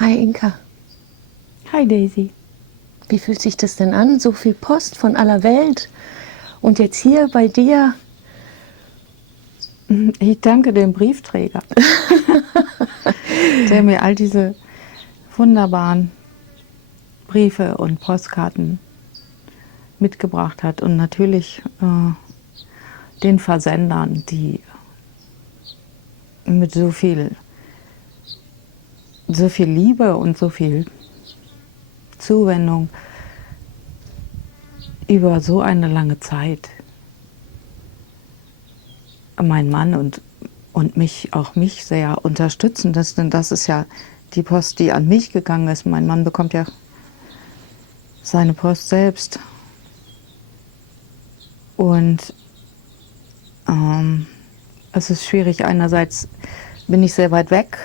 Hi Inka, Hi Daisy. wie fühlt sich das denn an? So viel Post von aller Welt und jetzt hier bei dir. Ich danke dem Briefträger, der mir all diese wunderbaren Briefe und Postkarten mitgebracht hat und natürlich den Versendern, die mit so viel Liebe und so viel Zuwendung über so eine lange Zeit mein Mann und mich sehr unterstützen. Denn das ist ja die Post, die an mich gegangen ist. Mein Mann bekommt ja seine Post selbst. Und es ist schwierig. Einerseits bin ich sehr weit weg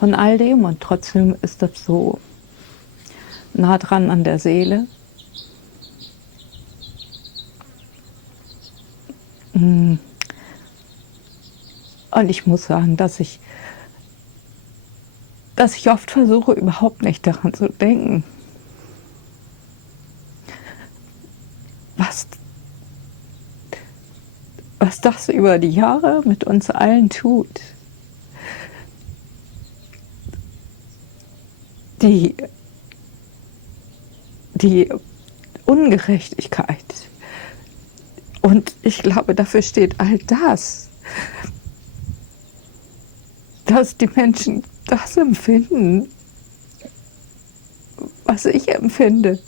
von all dem und trotzdem ist das so nah dran an der Seele. Und ich muss sagen, dass ich oft versuche, überhaupt nicht daran zu denken, was das über die Jahre mit uns allen tut. Die Ungerechtigkeit. Und ich glaube, dafür steht all das, dass die Menschen das empfinden, was ich empfinde,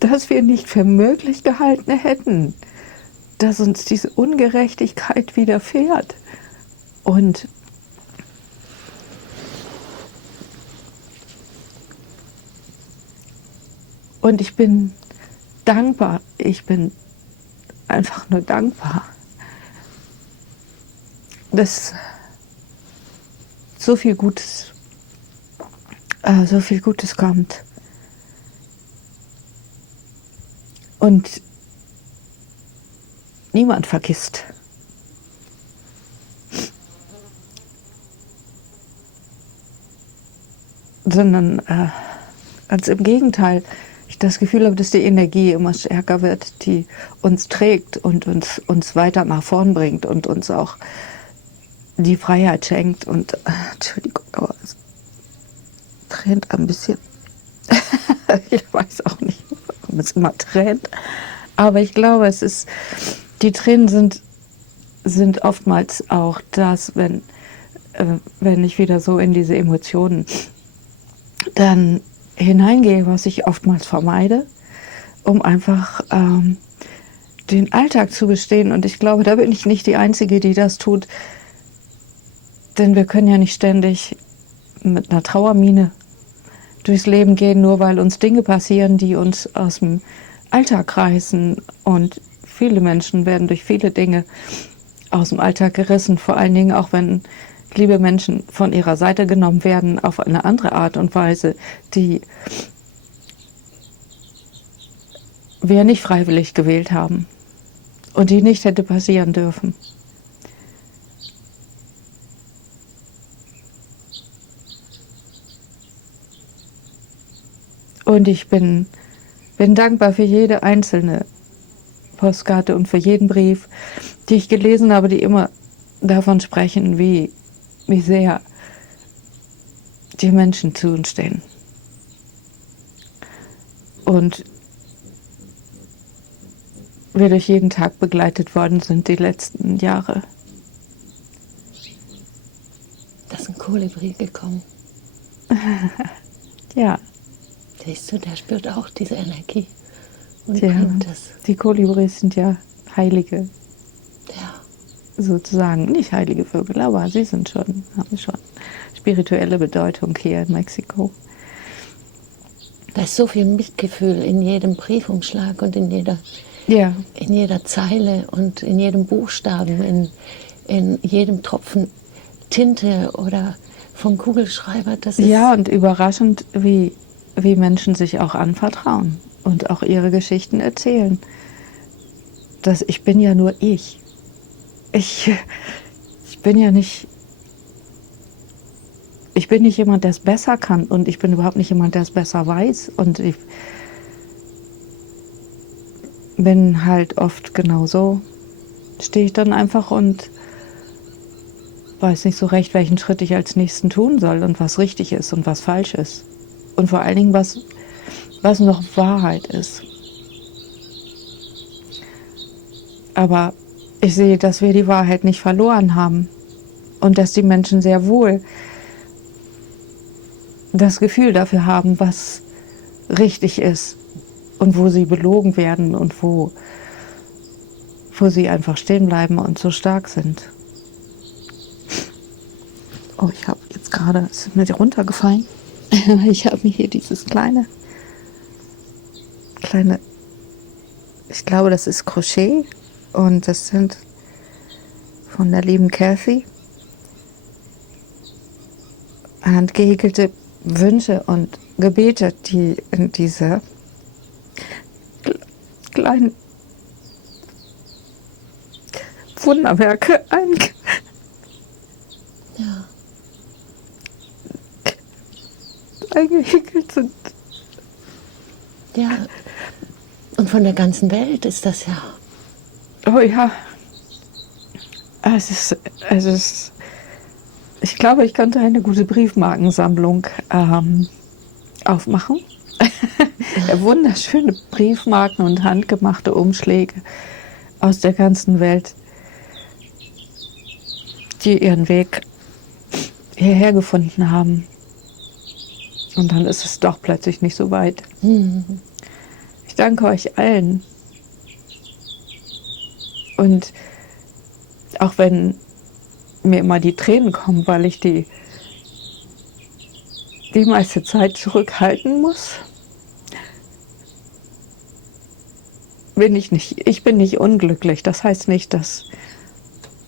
dass wir nicht für möglich gehalten hätten, dass uns diese Ungerechtigkeit widerfährt. Und ich bin dankbar, ich bin einfach nur dankbar, dass so viel Gutes kommt. Und niemand vergisst. Sondern ganz im Gegenteil, ich das Gefühl habe, dass die Energie immer stärker wird, die uns trägt und uns weiter nach vorn bringt und uns auch die Freiheit schenkt. Und Entschuldigung, aber es tränt ein bisschen. Ich weiß auch nicht, warum es immer tränt. Aber ich glaube, die Tränen sind oftmals auch das, wenn ich wieder so in diese Emotionen dann hineingehe, was ich oftmals vermeide, um einfach den Alltag zu bestehen. Und ich glaube, da bin ich nicht die Einzige, die das tut. Denn wir können ja nicht ständig mit einer Trauermine durchs Leben gehen, nur weil uns Dinge passieren, die uns aus dem Alltag reißen. Und viele Menschen werden durch viele Dinge aus dem Alltag gerissen, vor allen Dingen auch wenn liebe Menschen von ihrer Seite genommen werden auf eine andere Art und Weise, die wir nicht freiwillig gewählt haben und die nicht hätte passieren dürfen. Und ich bin dankbar für jede einzelne Postkarte und für jeden Brief, die ich gelesen habe, die immer davon sprechen, wie sehr die Menschen zu uns stehen. Und wir durch jeden Tag begleitet worden sind die letzten Jahre. Da ist ein Kolibri gekommen. Ja. Siehst du, der spürt auch diese Energie und Ja, bringt es. die Kolibris sind ja Heilige, Ja. sozusagen. Nicht heilige Vögel, aber sie haben schon spirituelle Bedeutung hier in Mexiko. Da ist so viel Mitgefühl in jedem Briefumschlag und in jeder Zeile und in jedem Buchstaben, in jedem Tropfen Tinte oder vom Kugelschreiber. Das ist Ja, und überraschend, wie Menschen sich auch anvertrauen und auch ihre Geschichten erzählen. Ich bin ja nur ich. Ich bin ja nicht ich bin nicht jemand, der es besser kann und ich bin überhaupt nicht jemand, der es besser weiß und ich bin halt oft genauso, stehe ich dann einfach und weiß nicht so recht, welchen Schritt ich als nächsten tun soll und was richtig ist und was falsch ist. Und vor allen Dingen, was noch Wahrheit ist. Aber ich sehe, dass wir die Wahrheit nicht verloren haben und dass die Menschen sehr wohl das Gefühl dafür haben, was richtig ist und wo sie belogen werden und wo sie einfach stehen bleiben und so stark sind. Oh, ich habe jetzt gerade, es ist mir runtergefallen. Ich habe mir hier dieses kleine, ich glaube, das ist Crochet und das sind von der lieben Kathy handgehäkelte Wünsche und Gebete, die in diese kleinen Wunderwerke eingehäkelt sind. Ja, und von der ganzen Welt ist das ja. Oh ja, es ist, ich glaube, ich könnte eine gute Briefmarkensammlung aufmachen. Wunderschöne Briefmarken und handgemachte Umschläge aus der ganzen Welt, die ihren Weg hierher gefunden haben. Und dann ist es doch plötzlich nicht so weit. Ich danke euch allen. Und auch wenn mir immer die Tränen kommen, weil ich die meiste Zeit zurückhalten muss, ich bin nicht unglücklich. Das heißt nicht, dass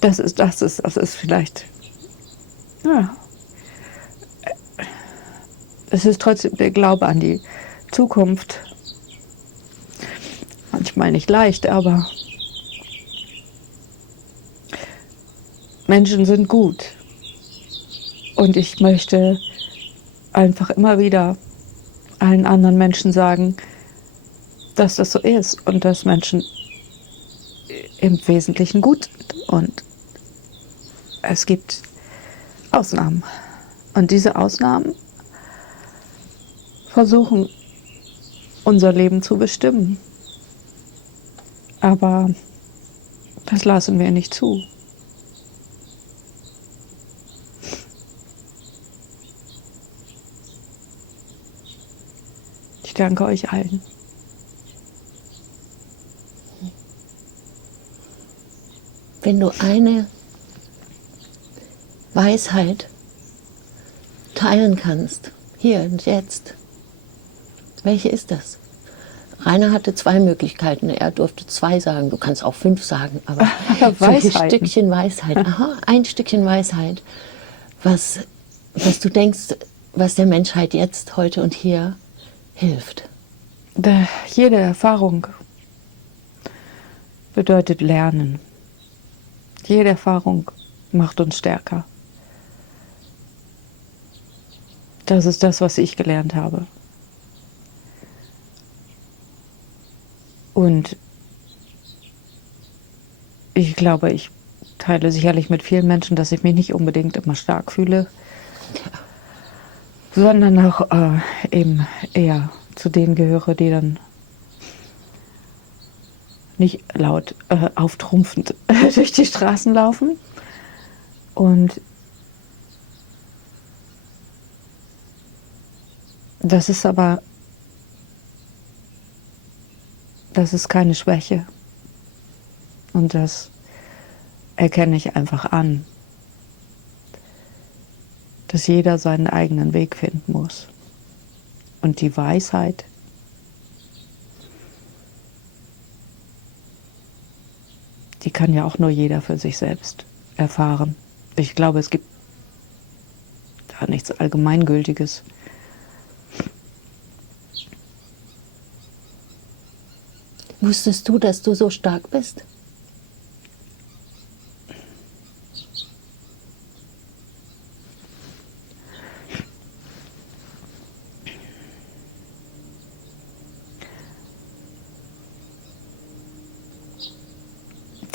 das ist vielleicht, ja, es ist trotzdem der Glaube an die Zukunft. Manchmal nicht leicht, aber Menschen sind gut. Und ich möchte einfach immer wieder allen anderen Menschen sagen, dass das so ist und dass Menschen im Wesentlichen gut sind. Und es gibt Ausnahmen. Und diese Ausnahmen versuchen, unser Leben zu bestimmen. Aber das lassen wir nicht zu. Ich danke euch allen. Wenn du eine Weisheit teilen kannst, hier und jetzt, welche ist das? Rainer hatte 2 Möglichkeiten. Er durfte 2 sagen. Du kannst auch 5 sagen, aber so ein Stückchen Weisheit. Aha, ein Stückchen Weisheit, was du denkst, was der Menschheit jetzt, heute und hier hilft. Jede Erfahrung bedeutet Lernen. Jede Erfahrung macht uns stärker. Das ist das, was ich gelernt habe. Und ich glaube, ich teile sicherlich mit vielen Menschen, dass ich mich nicht unbedingt immer stark fühle, sondern auch eben eher zu denen gehöre, die dann nicht laut auftrumpfend durch die Straßen laufen. Und das ist keine Schwäche. Und das erkenne ich einfach an, dass jeder seinen eigenen Weg finden muss. Und die Weisheit, die kann ja auch nur jeder für sich selbst erfahren. Ich glaube, es gibt da nichts Allgemeingültiges. Wusstest du, dass du so stark bist?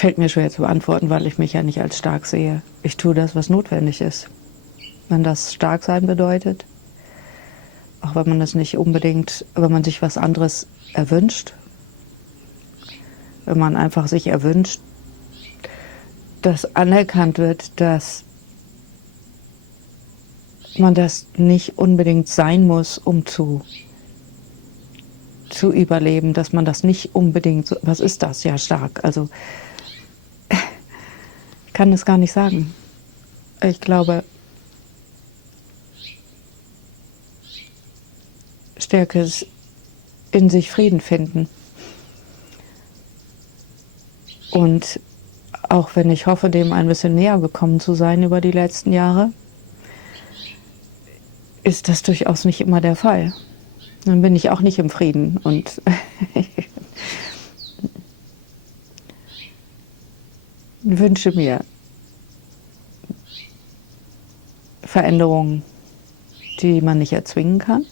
fällt mir schwer zu beantworten, weil ich mich ja nicht als stark sehe. Ich tue das, was notwendig ist. Wenn das stark sein bedeutet, auch wenn man es nicht unbedingt, wenn man sich was anderes erwünscht, wenn man einfach sich erwünscht, dass anerkannt wird, dass man das nicht unbedingt sein muss, um zu überleben, dass man das nicht unbedingt, was ist das? Ja, stark. Also, ich kann es gar nicht sagen. Ich glaube, Stärke ist in sich Frieden finden. Und auch wenn ich hoffe, dem ein bisschen näher gekommen zu sein über die letzten Jahre, ist das durchaus nicht immer der Fall. Dann bin ich auch nicht im Frieden und wünsche mir Veränderungen, die man nicht erzwingen kann.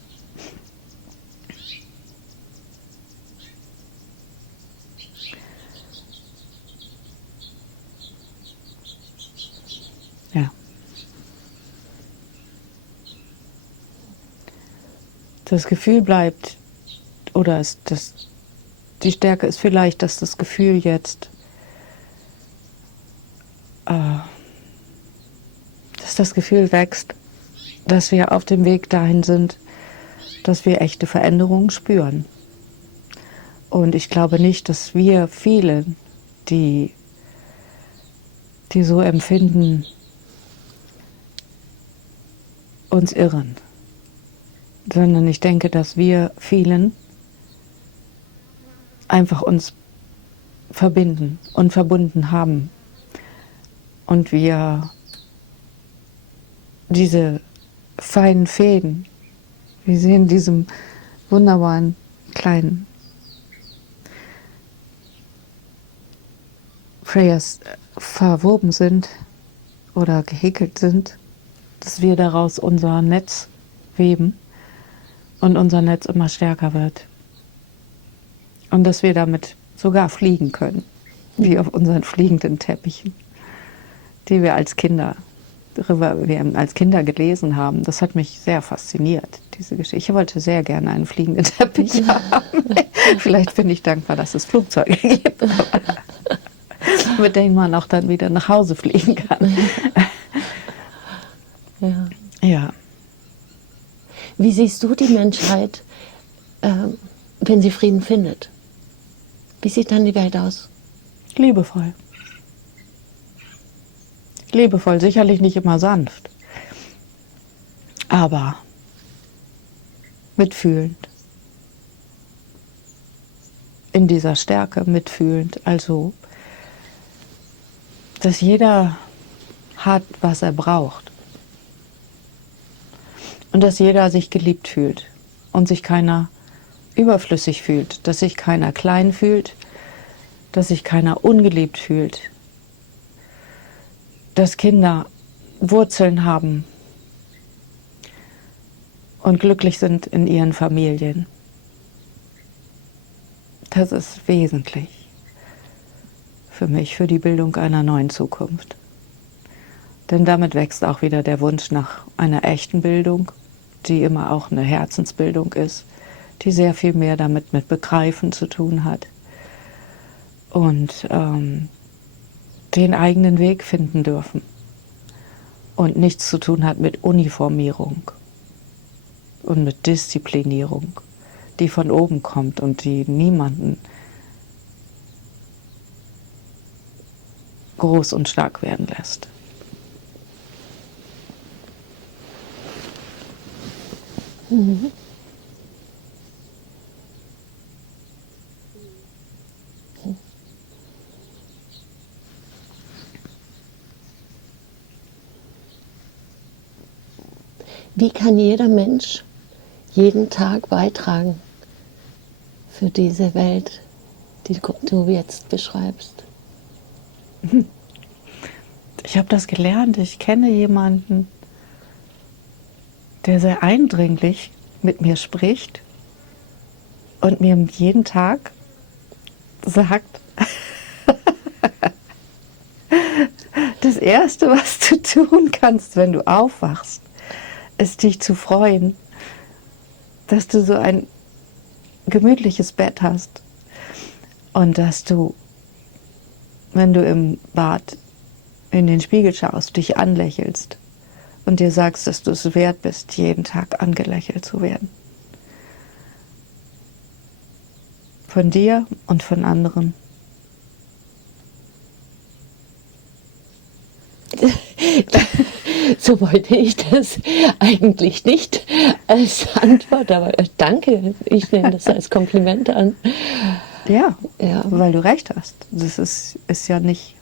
Ja. Das Gefühl bleibt, oder die Stärke ist vielleicht, dass das Gefühl jetzt, dass das Gefühl wächst, dass wir auf dem Weg dahin sind, dass wir echte Veränderungen spüren. Und ich glaube nicht, dass wir viele, die so empfinden, uns irren. Sondern ich denke, dass wir vielen einfach uns verbinden und verbunden haben. Und wir diese feinen Fäden, wie sie in diesem wunderbaren kleinen Prayers verwoben sind oder gehäkelt sind, dass wir daraus unser Netz weben und unser Netz immer stärker wird. Und dass wir damit sogar fliegen können, wie auf unseren fliegenden Teppichen, die wir als Kinder gelesen haben. Das hat mich sehr fasziniert, diese Geschichte. Ich wollte sehr gerne einen fliegenden Teppich haben. Vielleicht bin ich dankbar, dass es Flugzeuge gibt, mit denen man auch dann wieder nach Hause fliegen kann. Ja. Ja. Wie siehst du die Menschheit, wenn sie Frieden findet? Wie sieht dann die Welt aus? Liebevoll. Liebevoll, sicherlich nicht immer sanft, aber mitfühlend. In dieser Stärke mitfühlend, also dass jeder hat, was er braucht. Und dass jeder sich geliebt fühlt und sich keiner überflüssig fühlt, dass sich keiner klein fühlt, dass sich keiner ungeliebt fühlt, dass Kinder Wurzeln haben und glücklich sind in ihren Familien. Das ist wesentlich für mich, für die Bildung einer neuen Zukunft. Denn damit wächst auch wieder der Wunsch nach einer echten Bildung, die immer auch eine Herzensbildung ist, die sehr viel mehr damit mit Begreifen zu tun hat und den eigenen Weg finden dürfen und nichts zu tun hat mit Uniformierung und mit Disziplinierung, die von oben kommt und die niemanden groß und stark werden lässt. Mhm. Wie kann jeder Mensch jeden Tag beitragen für diese Welt, die du jetzt beschreibst? Ich habe das gelernt. Ich kenne jemanden, der sehr eindringlich mit mir spricht und mir jeden Tag sagt, Erste, was du tun kannst, wenn du aufwachst, ist dich zu freuen, dass du so ein gemütliches Bett hast und dass du, wenn du im Bad in den Spiegel schaust, dich anlächelst und dir sagst, dass du es wert bist, jeden Tag angelächelt zu werden. Von dir und von anderen. So wollte ich das eigentlich nicht als Antwort, aber danke, ich nehme das als Kompliment an. Ja, Ja. weil du recht hast. Das ist ja nicht,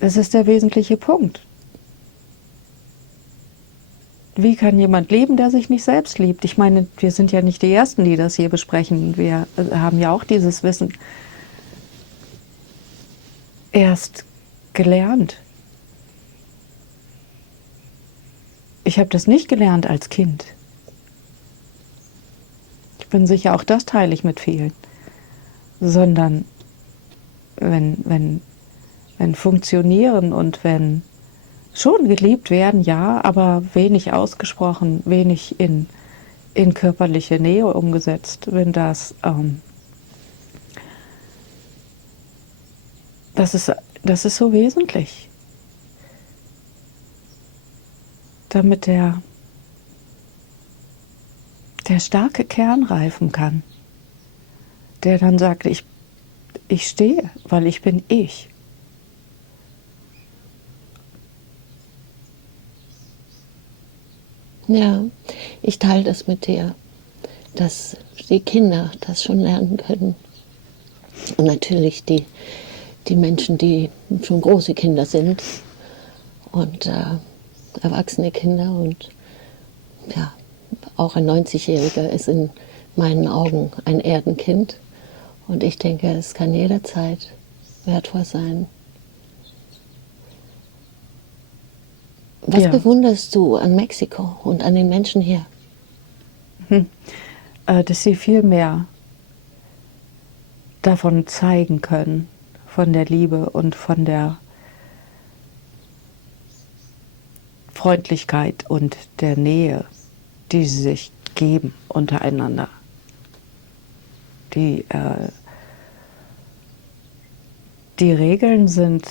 das ist der wesentliche Punkt. Wie kann jemand leben, der sich nicht selbst liebt? Ich meine, wir sind ja nicht die Ersten, die das hier besprechen. Wir haben ja auch dieses Wissen erst gelernt. Ich habe das nicht gelernt als Kind. Ich bin sicher, auch das teile ich mit vielen. Sondern wenn funktionieren und wenn schon geliebt werden, ja, aber wenig ausgesprochen, wenig in körperliche Nähe umgesetzt, wenn das ist so wesentlich, damit der starke Kern reifen kann, der dann sagt, ich stehe, weil ich bin ich. Ja, ich teile das mit dir, dass die Kinder das schon lernen können. Und natürlich die Menschen, die schon große Kinder sind und erwachsene Kinder. Und ja, auch ein 90-Jähriger ist in meinen Augen ein Erdenkind. Und ich denke, es kann jederzeit wertvoll sein. Was bewunderst du an Mexiko und an den Menschen hier? Dass sie viel mehr davon zeigen können, von der Liebe und von der Freundlichkeit und der Nähe, die sie sich geben untereinander. Die Regeln sind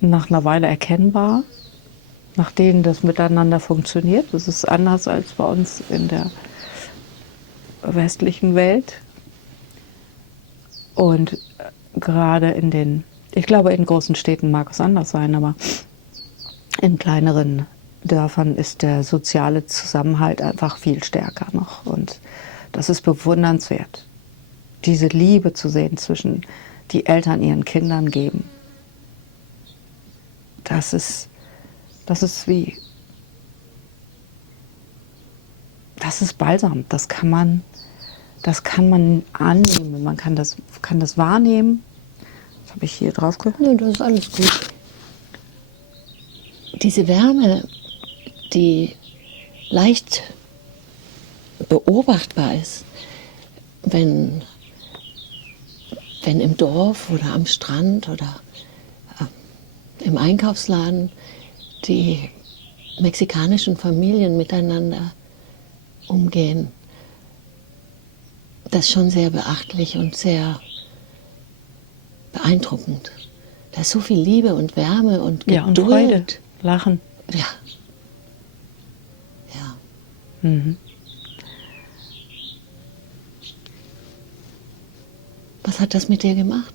nach einer Weile erkennbar, nach denen das miteinander funktioniert. Das ist anders als bei uns in der westlichen Welt. Und gerade ich glaube, in großen Städten mag es anders sein, aber in kleineren Dörfern ist der soziale Zusammenhalt einfach viel stärker noch. Und das ist bewundernswert, diese Liebe zu sehen, zwischen die Eltern ihren Kindern geben. Das ist Balsam. Das kann man annehmen. Man kann das wahrnehmen. Was habe ich hier drauf gehört? Ja, das ist alles gut. Diese Wärme, die leicht beobachtbar ist, wenn im Dorf oder am Strand oder im Einkaufsladen die mexikanischen Familien miteinander umgehen. Das ist schon sehr beachtlich und sehr beeindruckend. Da ist so viel Liebe und Wärme und Geduld. Ja, und Freude, Lachen. Ja. Ja. Mhm. Was hat das mit dir gemacht?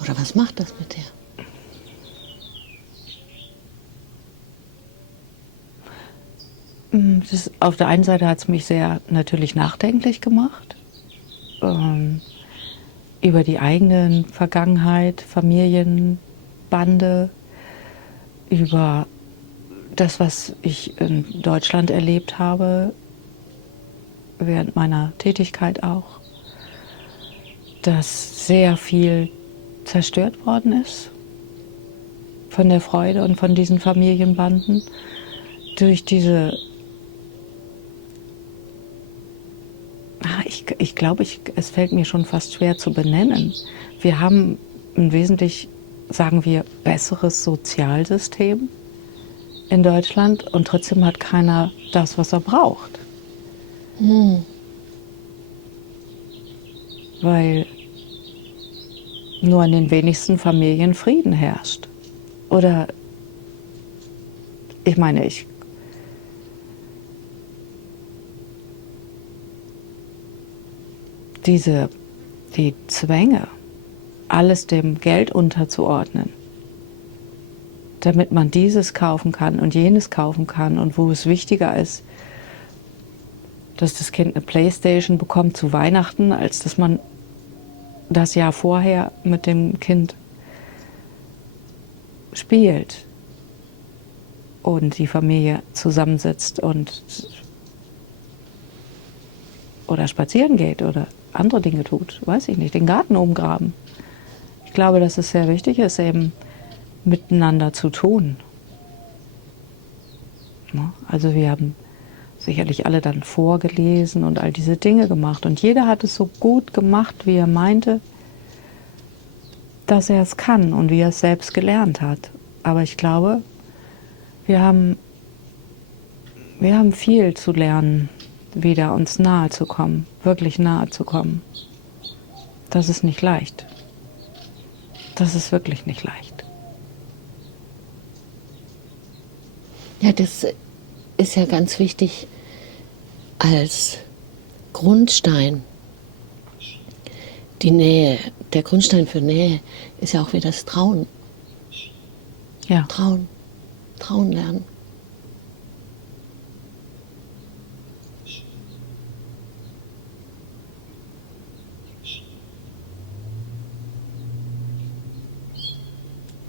Oder was macht das mit dir? Auf der einen Seite hat es mich sehr natürlich nachdenklich gemacht, über die eigene Vergangenheit, Familienbande, über das, was ich in Deutschland erlebt habe, während meiner Tätigkeit auch, dass sehr viel zerstört worden ist von der Freude und von diesen Familienbanden durch diese, ich glaube, es fällt mir schon fast schwer zu benennen. Wir haben ein wesentlich, sagen wir, besseres Sozialsystem in Deutschland und trotzdem hat keiner das, was er braucht. Weil nur in den wenigsten Familien Frieden herrscht. Oder, ich meine, die Zwänge, alles dem Geld unterzuordnen, damit man dieses kaufen kann und jenes kaufen kann und wo es wichtiger ist, dass das Kind eine Playstation bekommt zu Weihnachten, als dass man das Jahr vorher mit dem Kind spielt und die Familie zusammensitzt und oder spazieren geht oder andere Dinge tut, weiß ich nicht, den Garten umgraben. Ich glaube, dass es sehr wichtig ist, eben miteinander zu tun. Also wir haben sicherlich alle dann vorgelesen und all diese Dinge gemacht und jeder hat es so gut gemacht, wie er meinte, dass er es kann und wie er es selbst gelernt hat. Aber ich glaube, wir haben viel zu lernen, wieder uns nahe zu kommen, wirklich nahe zu kommen. Das ist nicht leicht. Das ist wirklich nicht leicht. Ja, das ist ja ganz wichtig als Grundstein. Die Nähe, der Grundstein für Nähe ist ja auch wieder das Trauen. Ja. Trauen lernen.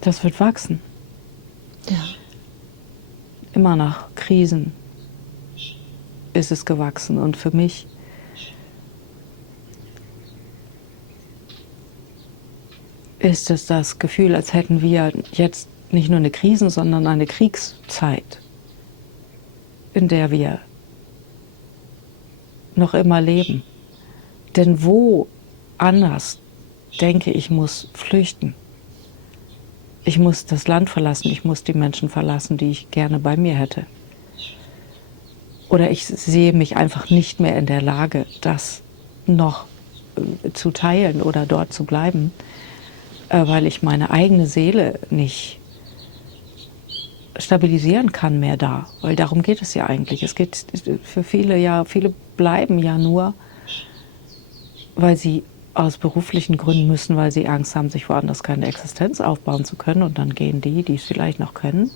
Das wird wachsen. Ja. Immer nach Krisen ist es gewachsen. Und für mich ist es das Gefühl, als hätten wir jetzt nicht nur eine Krisen, sondern eine Kriegszeit, in der wir noch immer leben. Denn wo anders, denke ich, muss flüchten. Ich muss das Land verlassen, ich muss die Menschen verlassen, die ich gerne bei mir hätte. Oder ich sehe mich einfach nicht mehr in der Lage, das noch zu teilen oder dort zu bleiben, weil ich meine eigene Seele nicht stabilisieren kann mehr da. Weil darum geht es ja eigentlich. Es geht für viele bleiben ja nur, weil sie aus beruflichen Gründen müssen, weil sie Angst haben, sich woanders keine Existenz aufbauen zu können. Und dann gehen die es vielleicht noch können.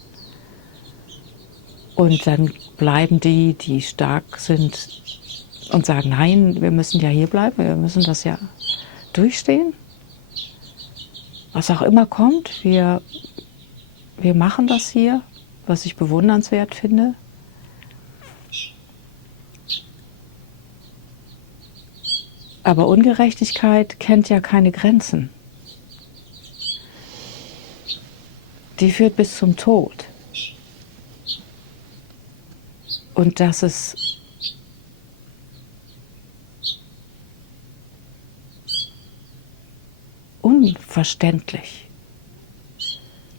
Und dann bleiben die stark sind und sagen, nein, wir müssen ja hier bleiben, wir müssen das ja durchstehen. Was auch immer kommt, wir machen das hier, was ich bewundernswert finde. Aber Ungerechtigkeit kennt ja keine Grenzen. Die führt bis zum Tod. Und das ist unverständlich.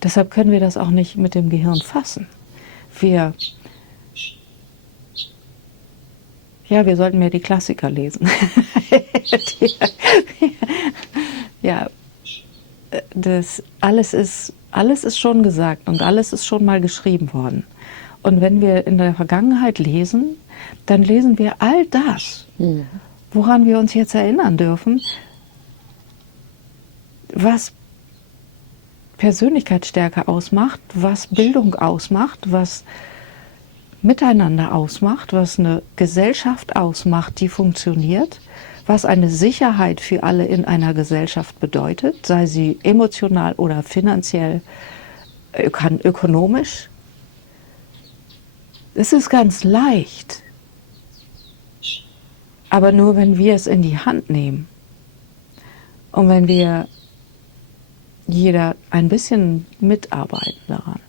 Deshalb können wir das auch nicht mit dem Gehirn fassen. Wir sollten mehr die Klassiker lesen. Das alles ist schon gesagt und alles ist schon mal geschrieben worden. Und wenn wir in der Vergangenheit lesen, dann lesen wir all das, woran wir uns jetzt erinnern dürfen, was Persönlichkeitsstärke ausmacht, was Bildung ausmacht, was Miteinander ausmacht, was eine Gesellschaft ausmacht, die funktioniert, was eine Sicherheit für alle in einer Gesellschaft bedeutet, sei sie emotional oder finanziell, ökonomisch. Es ist ganz leicht, aber nur wenn wir es in die Hand nehmen und wenn wir jeder ein bisschen mitarbeiten daran.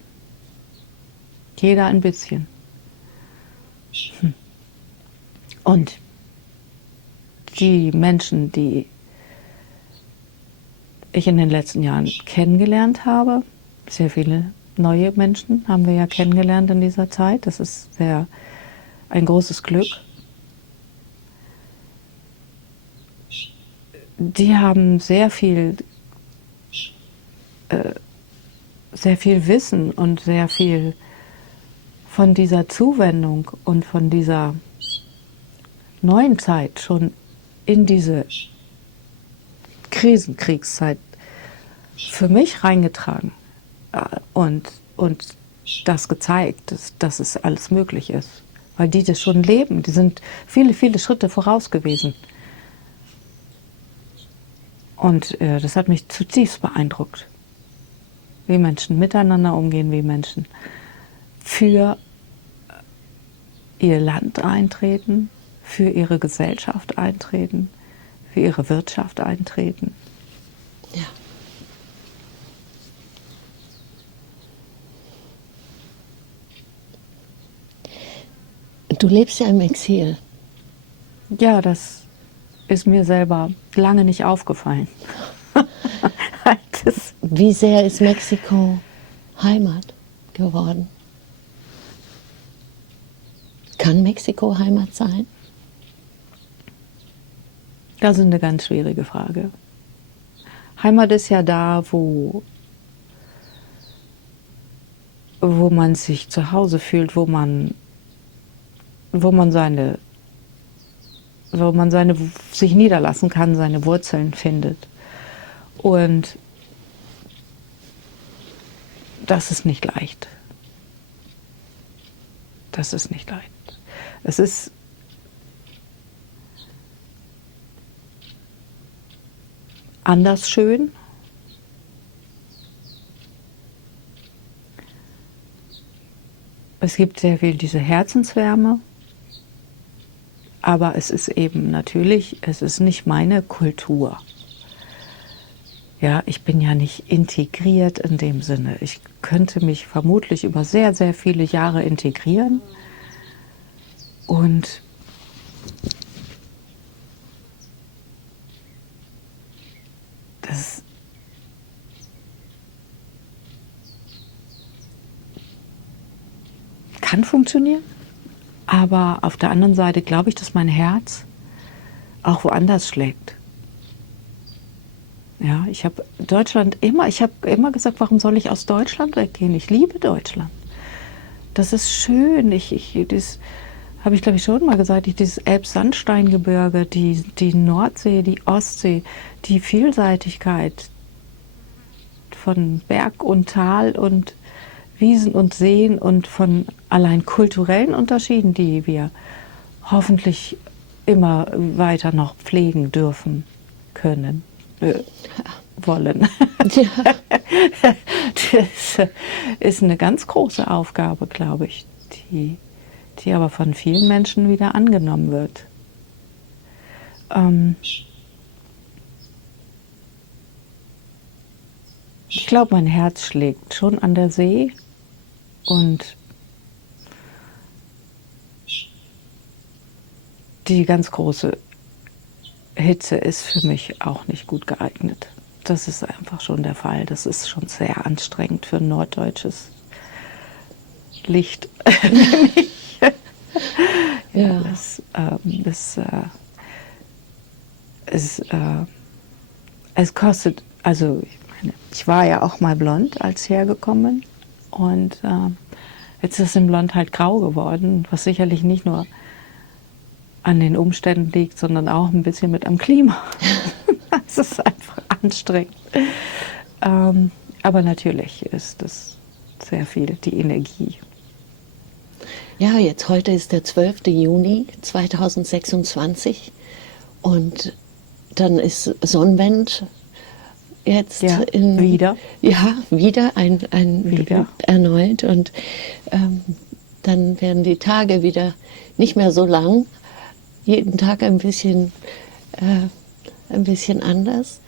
Jeder ein bisschen. Und die Menschen, die ich in den letzten Jahren kennengelernt habe, sehr viele neue Menschen haben wir ja kennengelernt in dieser Zeit. Das ist ein großes Glück. Die haben sehr viel Wissen und sehr viel von dieser Zuwendung und von dieser neuen Zeit schon in diese Kriegszeit für mich reingetragen und das gezeigt, dass es alles möglich ist. Weil die das schon leben, die sind viele, viele Schritte voraus gewesen. Und das hat mich zutiefst beeindruckt, wie Menschen miteinander umgehen, wie Menschen für ihr Land eintreten, für ihre Gesellschaft eintreten, für ihre Wirtschaft eintreten. Ja. Du lebst ja im Exil. Ja, das ist mir selber lange nicht aufgefallen. Wie sehr ist Mexiko Heimat geworden? Kann Mexiko Heimat sein? Das ist eine ganz schwierige Frage. Heimat ist ja da, wo man sich zu Hause fühlt, wo man sich niederlassen kann, seine Wurzeln findet. Und das ist nicht leicht. Das ist nicht leicht. Es ist anders schön. Es gibt sehr viel diese Herzenswärme. Aber es ist eben natürlich, es ist nicht meine Kultur. Ja, ich bin ja nicht integriert in dem Sinne. Ich könnte mich vermutlich über sehr, sehr viele Jahre integrieren. Und das kann funktionieren. Aber auf der anderen Seite glaube ich, dass mein Herz auch woanders schlägt. Ja, ich habe immer gesagt, warum soll ich aus Deutschland weggehen? Ich liebe Deutschland. Das ist schön. Das habe ich, glaube ich, schon mal gesagt. Dieses Elbsandsteingebirge, die Nordsee, die Ostsee, die Vielseitigkeit von Berg und Tal und Wiesen und Seen und von allein kulturellen Unterschieden, die wir hoffentlich immer weiter noch pflegen dürfen, können, wollen. Ja. Das ist eine ganz große Aufgabe, glaube ich, die aber von vielen Menschen wieder angenommen wird. Ich glaube, mein Herz schlägt schon an der See und die ganz große Hitze ist für mich auch nicht gut geeignet. Das ist einfach schon der Fall. Das ist schon sehr anstrengend für ein norddeutsches Licht. Ja. Es kostet, also ich war ja auch mal blond, als ich hergekommen bin. Und jetzt ist im Blond halt grau geworden, was sicherlich nicht nur an den Umständen liegt, sondern auch ein bisschen mit am Klima. Es ist einfach anstrengend. Aber natürlich ist das sehr viel, die Energie. Ja, heute ist der 12. Juni 2026 und dann ist Sonnenwend jetzt ja, wieder. Ja, wieder wieder. Erneut und dann werden die Tage wieder nicht mehr so lang, jeden Tag ein bisschen anders.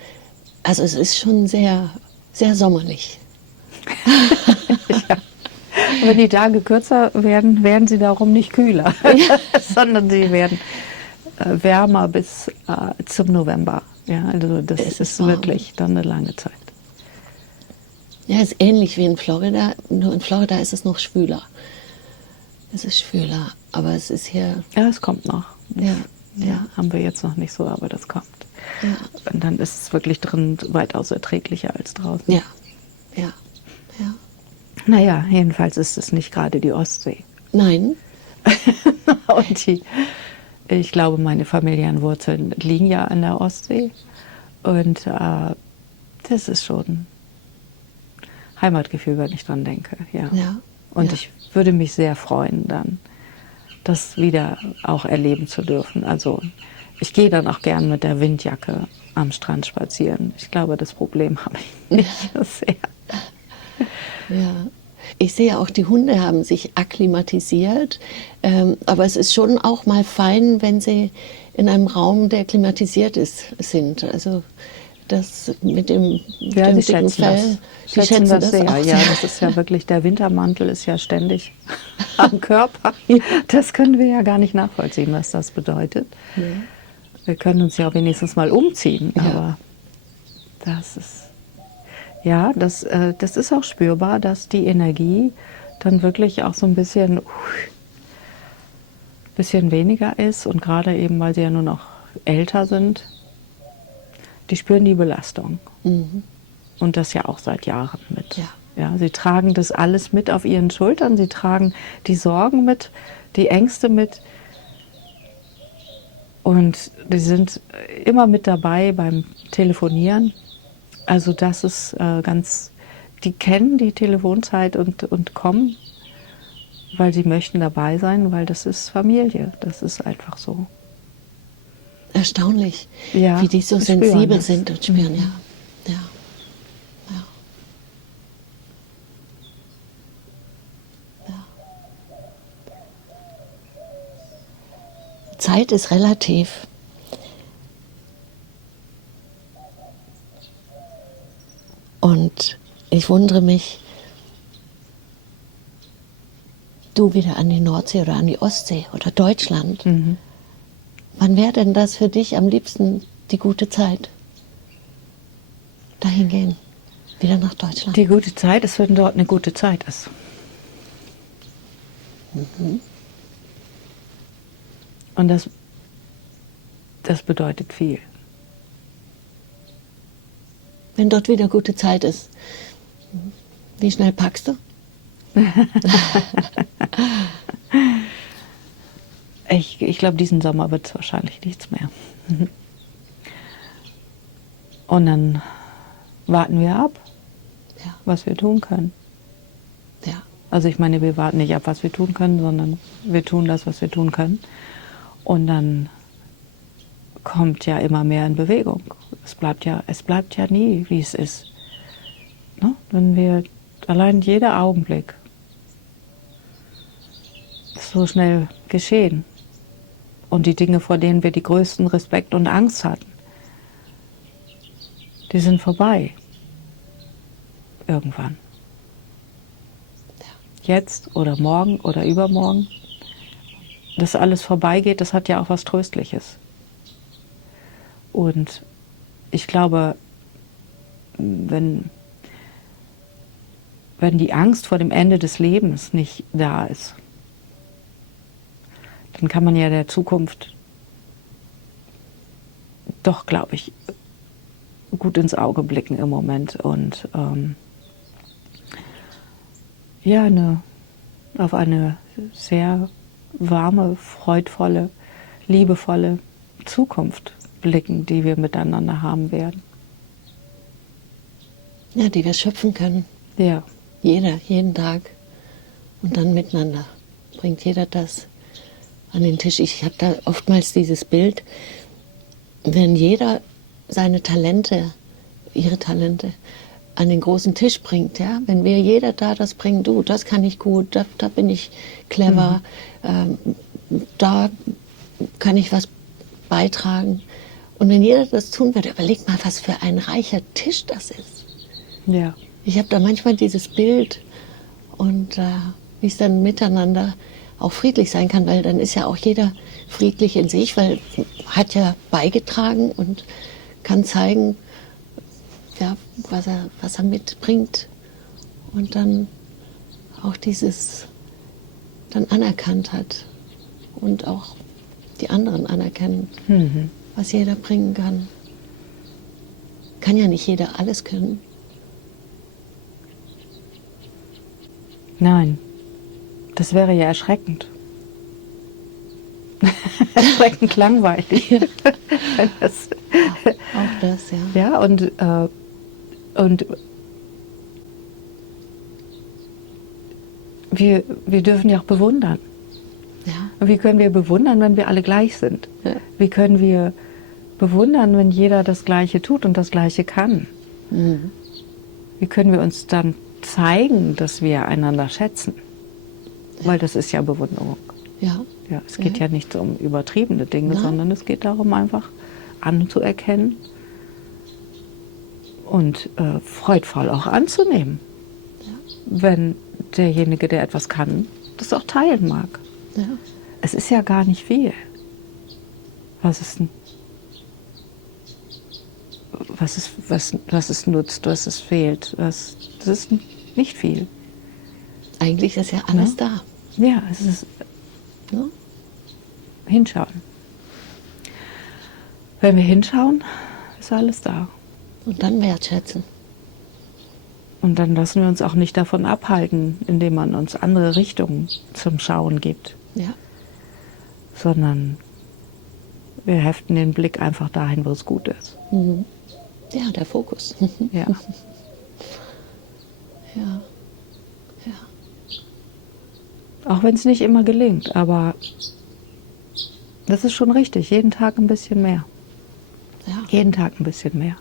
Also es ist schon sehr, sehr sommerlich. Ja. Wenn die Tage kürzer werden, werden sie darum nicht kühler, Ja. sondern sie werden wärmer bis zum November. Ja, also das Es ist ist warm. wirklich dann eine lange Zeit. Ja, ist ähnlich wie in Florida, nur in Florida ist es noch schwüler. Es ist schwüler, aber es ist hier, Ja, es kommt noch. ja, Ja, haben wir jetzt noch nicht so, aber das kommt. ja, Und dann ist es wirklich drin weitaus erträglicher als draußen. ja, ja, ja. Naja, jedenfalls ist es nicht gerade die Ostsee. Nein, Und ich glaube, meine Familienwurzeln liegen ja an der Ostsee. Und das ist schon Heimatgefühl, wenn ich dran denke. Ja. ja. Und ja. ich würde mich sehr freuen, dann das wieder auch erleben zu dürfen. Also ich gehe dann auch gern mit der Windjacke am Strand spazieren. Ich glaube, das Problem habe ich nicht so sehr. Ja. Ich sehe auch, die Hunde haben sich akklimatisiert, aber es ist schon auch mal fein, wenn sie in einem Raum, der klimatisiert ist, sind. Also das mit dem, Ja, dem sie dicken schätzen Fell, das. die schätzen das sehr. auch Ja, sehr. das ist ja wirklich, der Wintermantel ist ja ständig am Körper. Das können wir ja gar nicht nachvollziehen, was das bedeutet. Ja. Wir können uns ja wenigstens mal umziehen, Ja. aber das ist, ja, das ist auch spürbar, dass die Energie dann wirklich auch so ein bisschen weniger ist und gerade eben, weil sie ja nur noch älter sind, die spüren die Belastung. Mhm. Und das ja auch seit Jahren mit. Ja. Ja, sie tragen das alles mit auf ihren Schultern, sie tragen die Sorgen mit, die Ängste mit. Und die sind immer mit dabei beim Telefonieren. Also das ist ganz, die kennen die Telefonzeit und kommen, weil sie möchten dabei sein, weil das ist Familie. Das ist einfach so. Erstaunlich, Ja, wie die so die spüren sensibel das. sind und spüren, ja. Ja. Ja. Ja. Zeit ist relativ. Und ich wundere mich, du wieder an die Nordsee oder an die Ostsee oder Deutschland. Mhm. Wann wäre denn das für dich am liebsten die gute Zeit? Dahin gehen, wieder nach Deutschland. Die gute Zeit ist, wenn dort eine gute Zeit ist. Und das bedeutet viel. Wenn dort wieder gute Zeit ist, wie schnell packst du? Ich glaube, diesen Sommer wird es wahrscheinlich nichts mehr. Und dann warten wir ab, Ja, was wir tun können. ja, Also ich meine, wir warten nicht ab, was wir tun können, sondern wir tun das, was wir tun können. Und dann kommt ja immer mehr in Bewegung. Es bleibt ja nie, wie es ist. Ne? Wenn wir allein jeder Augenblick ist so schnell geschehen. Und die Dinge, vor denen wir die größten Respekt und Angst hatten, die sind vorbei. Irgendwann. Jetzt oder morgen oder übermorgen. Dass alles vorbeigeht, das hat ja auch was Tröstliches. Und ich glaube, wenn die Angst vor dem Ende des Lebens nicht da ist, dann kann man ja der Zukunft doch, glaube ich, gut ins Auge blicken im Moment und ja, auf eine sehr warme, freudvolle, liebevolle Zukunft blicken, die wir miteinander haben werden. ja, die wir schöpfen können. Ja. Jeder, jeden Tag. Und dann miteinander bringt jeder das an den Tisch. Ich habe da oftmals dieses Bild, wenn jeder seine Talente, ihre Talente an den großen Tisch bringt, ja, wenn wir jeder da das bringen, du, das kann ich gut, da bin ich clever, da kann ich was beitragen. Und wenn jeder das tun würde, überleg mal, was für ein reicher Tisch das ist. Ja. Ich habe da manchmal dieses Bild und wie es dann miteinander auch friedlich sein kann, weil dann ist ja auch jeder friedlich in sich, weil hat ja beigetragen und kann zeigen, ja, was er mitbringt und dann auch dieses dann anerkannt hat und auch die anderen anerkennen, was jeder bringen kann. Kann ja nicht jeder alles können. Nein, das wäre ja erschreckend. Erschreckend langweilig. Wenn das, Auch das, ja. ja, und wir dürfen ja auch bewundern. Ja. Wie können wir bewundern, wenn wir alle gleich sind? Ja. Wie können wir bewundern, wenn jeder das Gleiche tut und das Gleiche kann? Mhm. Wie können wir uns dann zeigen, dass wir einander schätzen? Weil das ist ja Bewunderung. Ja. Ja, es geht ja nicht um übertriebene Dinge, sondern es geht darum, einfach anzuerkennen und freudvoll auch anzunehmen, wenn derjenige, der etwas kann, das auch teilen mag. Ja. Es ist ja gar nicht viel. Was es nutzt, was es fehlt. Das ist nicht viel. Eigentlich ist ja alles da. Ja, es ist Ne? hinschauen. Wenn wir hinschauen, ist alles da. Und dann wertschätzen. Und dann lassen wir uns auch nicht davon abhalten, indem man uns andere Richtungen zum Schauen gibt, Ja. sondern wir heften den Blick einfach dahin, wo es gut ist. Mhm. Ja, der Fokus. Ja. Ja. Ja. Auch wenn es nicht immer gelingt, aber das ist schon richtig. Jeden Tag ein bisschen mehr. Ja. Jeden Tag ein bisschen mehr.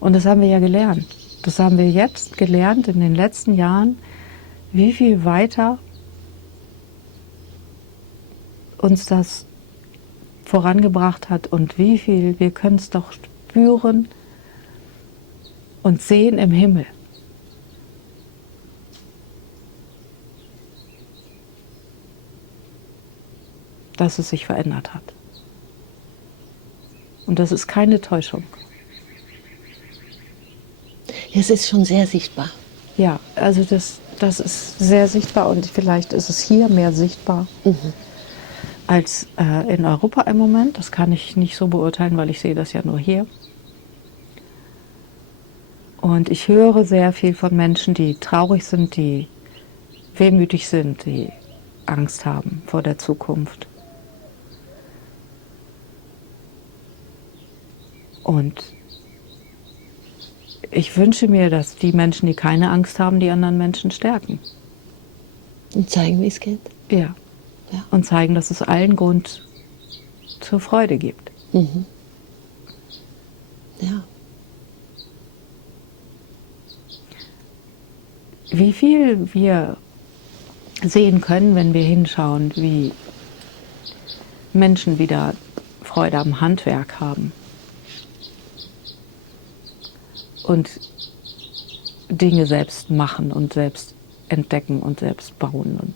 Und das haben wir ja gelernt. Das haben wir jetzt gelernt in den letzten Jahren, wie viel weiter uns das vorangebracht hat und wie viel wir können es doch spüren und sehen im Himmel. Dass es sich verändert hat. Und das ist keine Täuschung. Es ist schon sehr sichtbar. Ja, also das ist sehr sichtbar und vielleicht ist es hier mehr sichtbar als in Europa im Moment. Das kann ich nicht so beurteilen, weil ich sehe das ja nur hier. Und ich höre sehr viel von Menschen, die traurig sind, die wehmütig sind, die Angst haben vor der Zukunft. Und ich wünsche mir, dass die Menschen, die keine Angst haben, die anderen Menschen stärken. Und zeigen, wie es geht. Ja. Ja. Und zeigen, dass es allen Grund zur Freude gibt. Mhm. Ja. Wie viel wir sehen können, wenn wir hinschauen, wie Menschen wieder Freude am Handwerk haben. Und Dinge selbst machen und selbst entdecken und selbst bauen und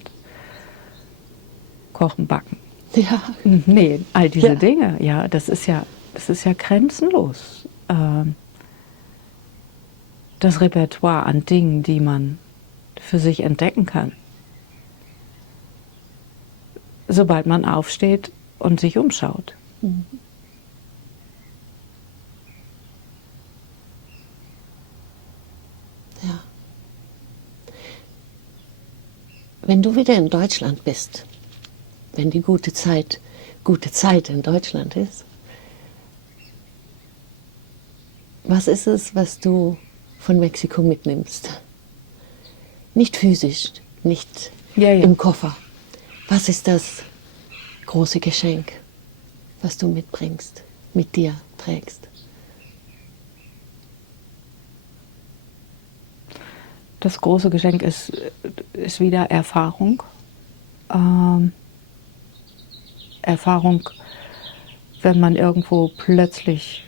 kochen, backen. Ja. Nee, all diese Ja. Dinge, ja, das ist ja grenzenlos. Das Repertoire an Dingen, die man für sich entdecken kann. Sobald man aufsteht und sich umschaut. Mhm. Ja. Wenn du wieder in Deutschland bist, wenn die gute Zeit in Deutschland ist, was ist es, was du von Mexiko mitnimmst? Nicht physisch, nicht Ja, ja. im Koffer. Was ist das große Geschenk, was du mitbringst, mit dir trägst? Das große Geschenk ist wieder Erfahrung. Erfahrung, wenn man irgendwo plötzlich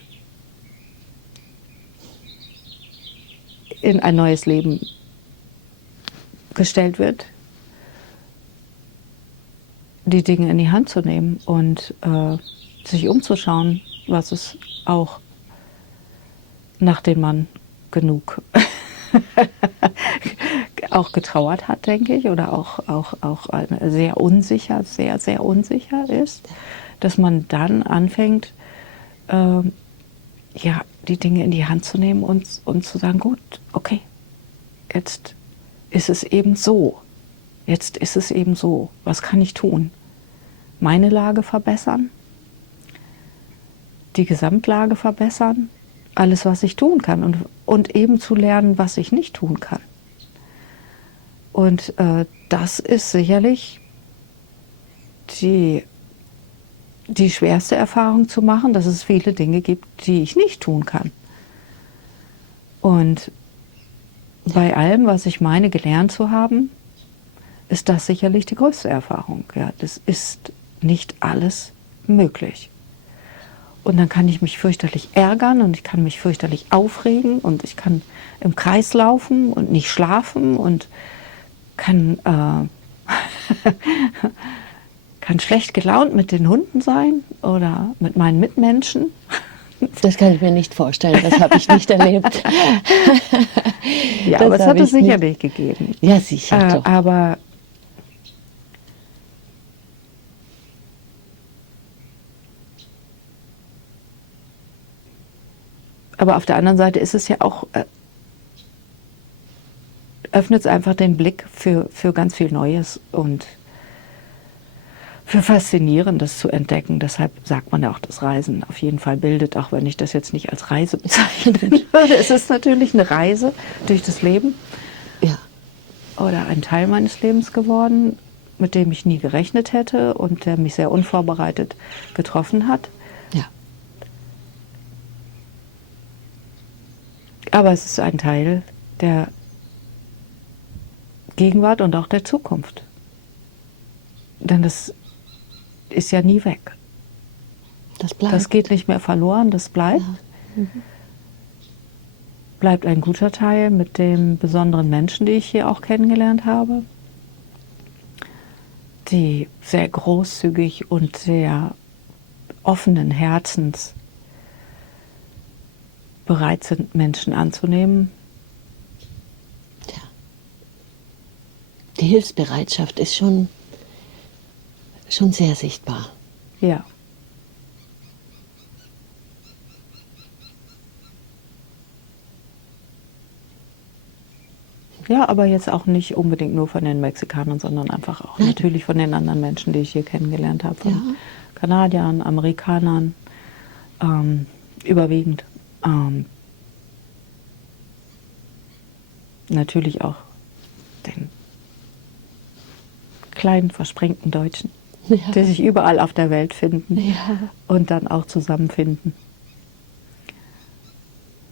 in ein neues Leben gestellt wird. die Dinge in die Hand zu nehmen und sich umzuschauen, was es auch nach dem Mann genug auch getrauert hat, denke ich, oder auch sehr unsicher, sehr, sehr unsicher ist, dass man dann anfängt, ja, die Dinge in die Hand zu nehmen und zu sagen, gut, okay, jetzt ist es eben so. Jetzt ist es eben so. Was kann ich tun? Meine Lage verbessern? Die Gesamtlage verbessern? Alles, was ich tun kann. Und eben zu lernen, was ich nicht tun kann. Und das ist sicherlich die schwerste Erfahrung zu machen, dass es viele Dinge gibt, die ich nicht tun kann. Und bei allem, was ich meine, gelernt zu haben, ist das sicherlich die größte Erfahrung. Ja, das ist nicht alles möglich. Und dann kann ich mich fürchterlich ärgern und ich kann mich fürchterlich aufregen und ich kann im Kreis laufen und nicht schlafen und kann, kann schlecht gelaunt mit den Hunden sein oder mit meinen Mitmenschen. Das kann ich mir nicht vorstellen, das habe ich nicht erlebt. Ja, aber es hat es sicherlich gegeben. Ja, sicher doch. Aber auf der anderen Seite ist es ja auch, öffnet es einfach den Blick für ganz viel Neues und für Faszinierendes zu entdecken. Deshalb sagt man ja auch, das Reisen auf jeden Fall bildet, auch wenn ich das jetzt nicht als Reise bezeichnen würde. Es ist natürlich eine Reise durch das Leben. Ja. Oder ein Teil meines Lebens geworden, mit dem ich nie gerechnet hätte und der mich sehr unvorbereitet getroffen hat. Ja. Aber es ist ein Teil der Gegenwart und auch der Zukunft. Denn das ist ja nie weg. Das bleibt. Das geht nicht mehr verloren, das bleibt. Ja. Bleibt ein guter Teil mit den besonderen Menschen, die ich hier auch kennengelernt habe, die sehr großzügig und sehr offenen Herzens bereit sind, Menschen anzunehmen. Ja. Die Hilfsbereitschaft ist schon sehr sichtbar. Ja. Ja, aber jetzt auch nicht unbedingt nur von den Mexikanern, sondern einfach auch natürlich von den anderen Menschen, die ich hier kennengelernt habe. Von Kanadiern, Amerikanern, überwiegend. Natürlich auch den kleinen, versprengten Deutschen, die sich überall auf der Welt finden und dann auch zusammenfinden.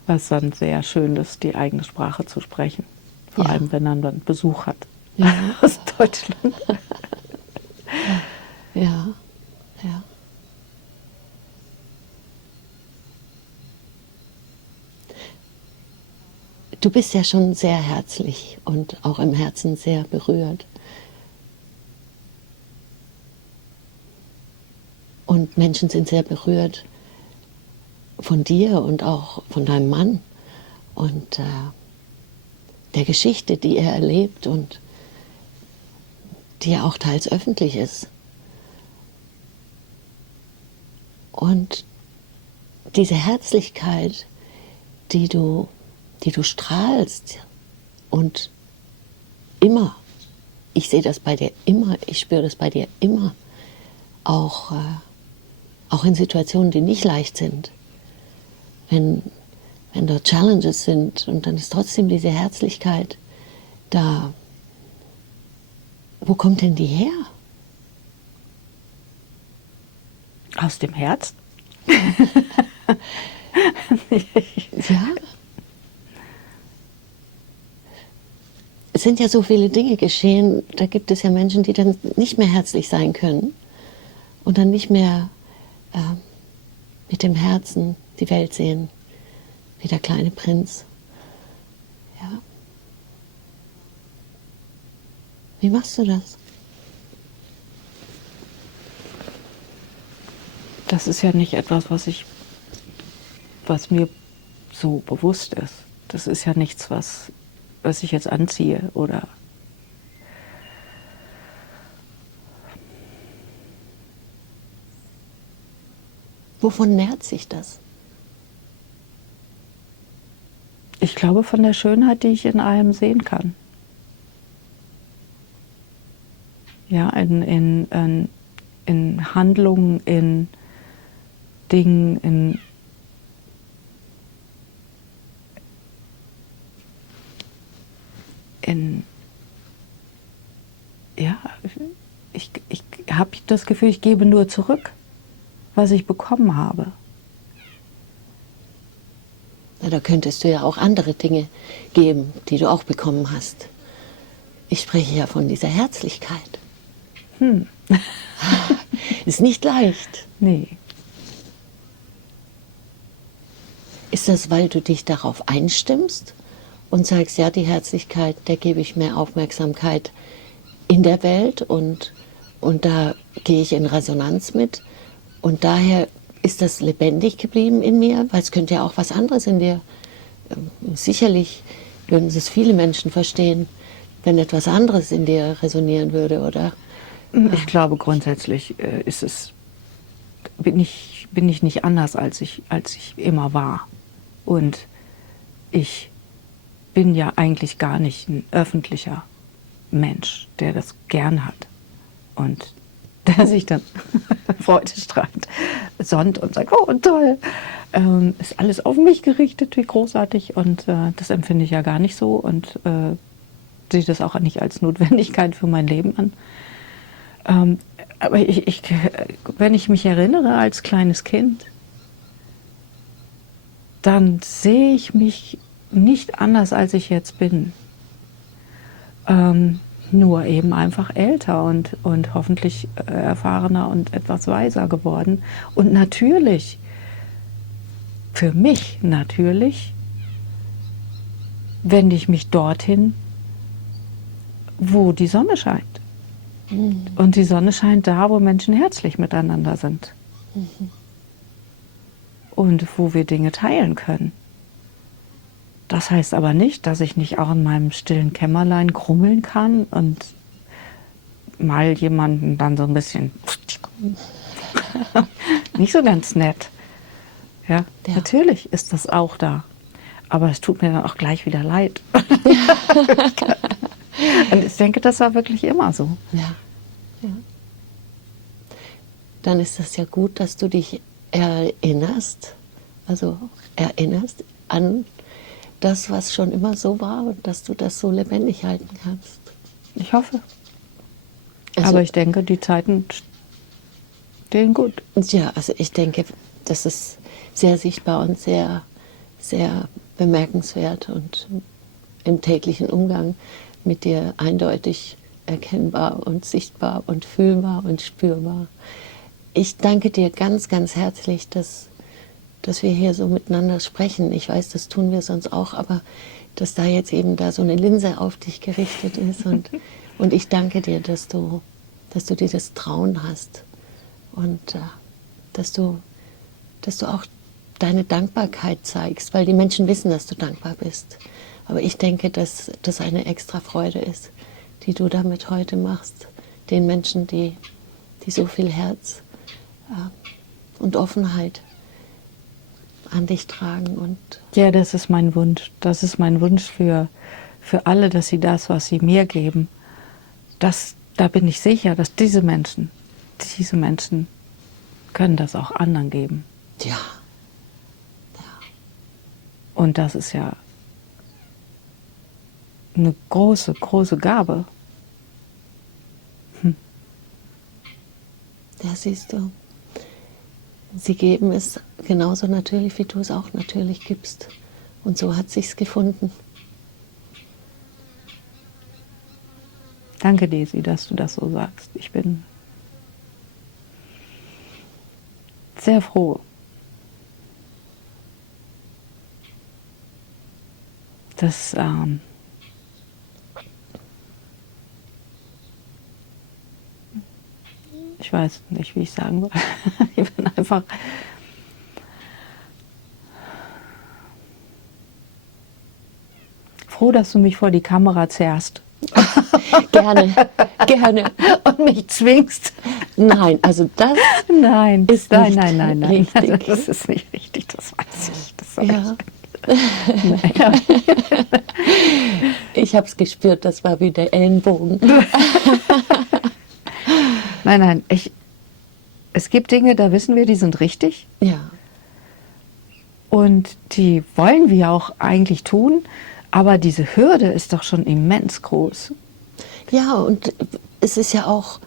Was dann sehr schön ist, die eigene Sprache zu sprechen. Vor allem, wenn man dann Besuch hat aus Deutschland. Ja. Du bist ja schon sehr herzlich und auch im Herzen sehr berührt. Und Menschen sind sehr berührt von dir und auch von deinem Mann und der Geschichte, die er erlebt und die ja auch teils öffentlich ist. Und diese Herzlichkeit, die du strahlst und immer, ich sehe das bei dir immer, ich spüre das bei dir immer, auch in Situationen, die nicht leicht sind, wenn dort Challenges sind und dann ist trotzdem diese Herzlichkeit da. Wo kommt denn die her? Aus dem Herzen? Ja. Es sind ja so viele Dinge geschehen, da gibt es ja Menschen, die dann nicht mehr herzlich sein können und dann nicht mehr mit dem Herzen die Welt sehen, wie der kleine Prinz. Ja. Wie machst du das? das ist ja nicht etwas, was mir so bewusst ist. Das ist ja nichts, was ich jetzt anziehe oder Wovon nährt sich das? ich glaube von der Schönheit, die ich in allem sehen kann. Ja, in Handlungen, in Dingen, ja, ich habe das Gefühl, ich gebe nur zurück, was ich bekommen habe. Na, da könntest du ja auch andere Dinge geben, die du auch bekommen hast. Ich spreche ja von dieser Herzlichkeit. Ist nicht leicht. Nee. Ist das, weil du dich darauf einstimmst und sagst, ja, die Herzlichkeit, der gebe ich mehr Aufmerksamkeit in der Welt und da gehe ich in Resonanz mit und daher ist das lebendig geblieben in mir, weil es könnte ja auch was anderes in dir. Sicherlich würden es viele Menschen verstehen, wenn etwas anderes in dir resonieren würde, oder? Ich glaube, grundsätzlich bin ich nicht anders, als ich immer war. Und ich bin ja eigentlich gar nicht ein öffentlicher Mensch, der das gern hat. Und der sich dann freudestrahlend sonnt und sagt, oh toll, ist alles auf mich gerichtet, wie großartig. Und das empfinde ich ja gar nicht so und sehe das auch nicht als Notwendigkeit für mein Leben an. Aber wenn ich mich erinnere als kleines Kind, dann sehe ich mich nicht anders, als ich jetzt bin. Nur eben einfach älter und hoffentlich erfahrener und etwas weiser geworden. Und natürlich, für mich natürlich, wende ich mich dorthin, wo die Sonne scheint. Und die Sonne scheint da, wo Menschen herzlich miteinander sind. Und wo wir Dinge teilen können. Das heißt aber nicht, dass ich nicht auch in meinem stillen Kämmerlein grummeln kann und mal jemanden dann so ein bisschen nicht so ganz nett. Ja, Ja. natürlich ist das auch da. Aber es tut mir dann auch gleich wieder leid. Und ich denke, das war wirklich immer so. Ja. Ja. Dann ist das ja gut, dass du dich erinnerst an das, was schon immer so war und dass du das so lebendig halten kannst. Ich hoffe. Also, Aber ich denke, die Zeiten stehen gut. ja, also ich denke, das ist sehr sichtbar und sehr, sehr bemerkenswert und im täglichen Umgang mit dir eindeutig erkennbar und sichtbar und fühlbar und spürbar. Ich danke dir ganz, ganz herzlich, dass wir hier so miteinander sprechen. Ich weiß, das tun wir sonst auch, aber dass da jetzt eben da so eine Linse auf dich gerichtet ist und ich danke dir, dass du dir das Trauen hast und dass du auch deine Dankbarkeit zeigst, weil die Menschen wissen, dass du dankbar bist. Aber ich denke, dass das eine extra Freude ist, die du damit heute machst, den Menschen, die so viel Herz und Offenheit an dich tragen. Und ja, das ist mein Wunsch. Das ist mein Wunsch für alle, dass sie das, was sie mir geben, da bin ich sicher, dass diese Menschen können das auch anderen geben. ja, Und das ist ja eine große, große Gabe. ja, siehst du, sie geben es genauso natürlich, wie du es auch natürlich gibst. Und so hat sich's gefunden. Danke, Desi, dass du das so sagst. Ich bin sehr froh, dass ich Ich weiß nicht, wie ich sagen soll. Ich bin einfach froh, dass du mich vor die Kamera zerrst. Gerne, gerne. Und mich zwingst. Nein, also das Nein, ist nein, nicht nein, nein, nein. richtig. Das ist nicht richtig, das weiß ich. Das weiß Ja. ich. Nein. Ich habe es gespürt, das war wie der Ellenbogen. Nein, nein, es gibt Dinge, da wissen wir, die sind richtig. Ja, Und die wollen wir auch eigentlich tun. Aber diese Hürde ist doch schon immens groß. ja, und es ist ja auch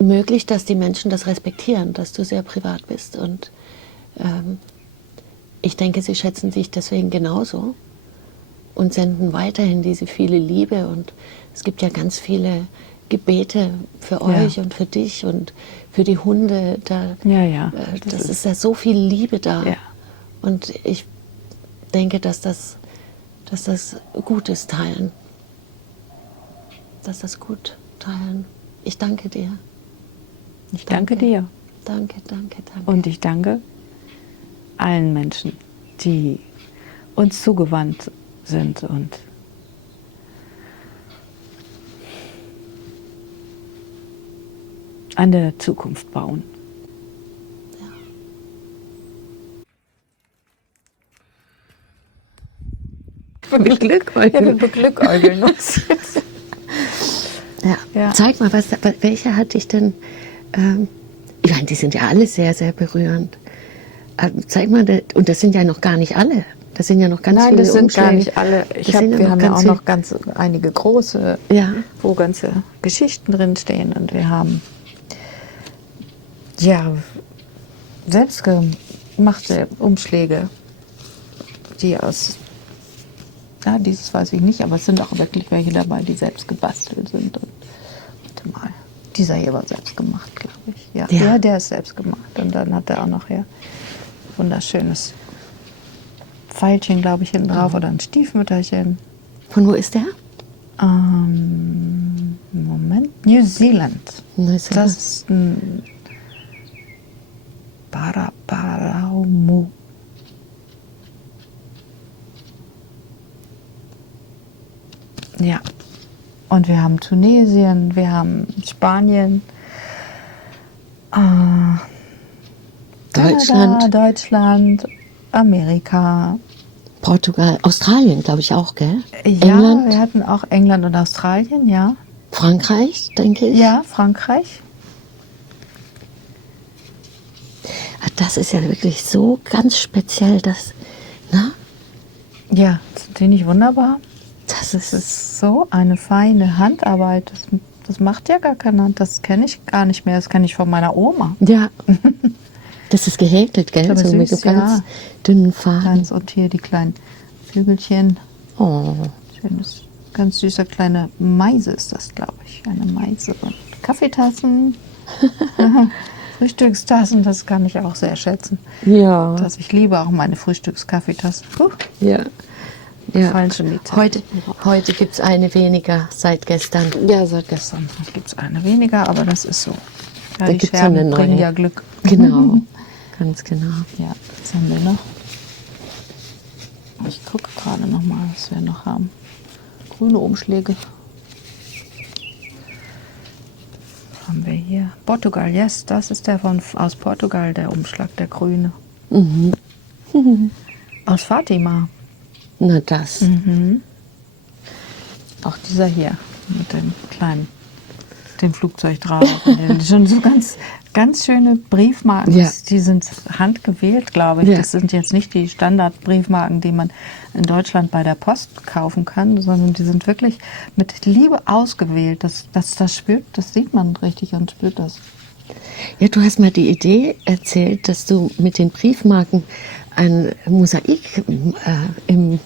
möglich, dass die Menschen das respektieren, dass du sehr privat bist. Und ich denke, sie schätzen dich deswegen genauso und senden weiterhin diese viele Liebe. Und es gibt ja ganz viele Gebete für euch und für dich und für die Hunde. Da, Ja. das ist ja so viel Liebe da. Ja. Und ich denke, dass das gut ist, teilen. Dass das gut teilen. Ich danke dir. Ich danke dir. Danke. Und ich danke allen Menschen, die uns zugewandt sind und an der Zukunft bauen. Beglückwünschen. beglückäugeln uns. Ja. Ja. Zeig mal, welche hat dich denn, ich meine, die sind ja alle sehr, sehr berührend. Zeig mal, und das sind ja noch gar nicht alle. Das sind ja noch ganz Nein, viele das sind gar Umschläge. nicht alle. Wir haben ja auch viel- noch ganz einige große, Ja. wo ganze Geschichten drinstehen. Und wir haben ja selbstgemachte Umschläge, die aus, ja, dieses weiß ich nicht, aber es sind auch wirklich welche dabei, die selbst gebastelt sind. Und warte mal, dieser hier war selbst gemacht, glaube ich. Ja, Ja. der ist selbst gemacht. Und dann hat er auch noch hier wunderschönes Pfeilchen, glaube ich, hinten drauf oder ein Stiefmütterchen. Von wo ist der? Moment, New Zealand. Neuseeland. Das ist ein Paraparaumu. Ja. Und wir haben Tunesien, wir haben Spanien, Deutschland. Kanada, Deutschland, Amerika. Portugal, Australien, glaube ich auch, gell? Ja, England, wir hatten auch England und Australien, ja. Frankreich, denke ich. Ja, Frankreich. Das ist ja wirklich so ganz speziell, das, na? Ja, sind die nicht wunderbar? Das Das ist so eine feine Handarbeit. Das macht ja gar keiner. Das kenne ich gar nicht mehr. Das kenne ich von meiner Oma. ja. Das ist gehäkelt, gell? Aber So mit so süß, ganz ja. dünnen Faden. Und hier die kleinen Vögelchen. Oh. Schönes, ganz süßer kleiner Meise ist das, glaube ich. Eine Meise. Und Kaffeetassen. Frühstückstassen, das kann ich auch sehr schätzen. Ja. Ich liebe auch meine Frühstückskaffeetassen. Ja. Ja. Fallen schon die Zeit. Heute gibt es eine weniger seit gestern. Ja, seit gestern gibt es eine weniger, aber das ist so. Ja, Da die gibt's Scherben eine neue. bringen ja Glück. Genau. Ganz genau. Ja, was haben wir noch? Ich gucke gerade noch mal, was wir noch haben. Grüne Umschläge. Was haben wir hier? Portugal, yes, das ist der aus Portugal, der Umschlag, der grüne. Aus Fatima. Na das. Auch dieser hier mit dem kleinen, dem Flugzeug drauf. Schon so ganz schöne Briefmarken. Ja. Die sind handgewählt, glaube ich. Ja. Das sind jetzt nicht die Standardbriefmarken, die man in Deutschland bei der Post kaufen kann, sondern die sind wirklich mit Liebe ausgewählt. Das spürt, das sieht man richtig und spürt das. Ja, du hast mal die Idee erzählt, dass du mit den Briefmarken ein Mosaik im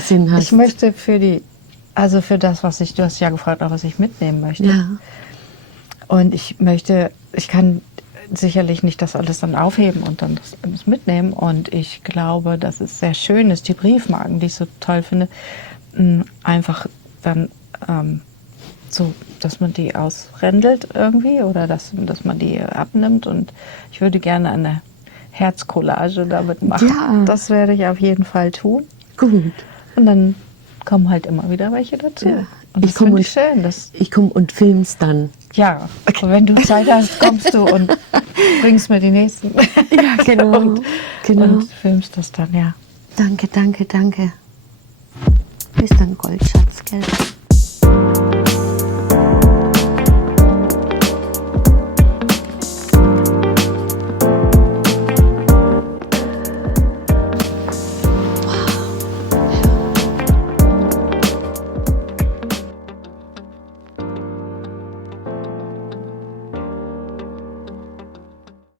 Sinn hast. Ich möchte für das, du hast ja gefragt, was ich mitnehmen möchte. Ja. Und ich kann sicherlich nicht das alles dann aufheben und dann das mitnehmen. Und ich glaube, dass es sehr schön ist, die Briefmarken, die ich so toll finde, einfach dann so, dass man die ausrändelt irgendwie oder dass man die abnimmt. Und ich würde gerne eine Herzcollage damit machen. Ja. Das werde ich auf jeden Fall tun. Gut. Und dann kommen halt immer wieder welche dazu. Ja. Und das finde ich schön. Ich komme und film's dann. Ja, und wenn du Zeit hast, kommst du und bringst mir die nächsten. Ja, genau. Genau. Und filmst das dann, ja. Danke, danke, danke. Bis dann, Goldschatz, gell?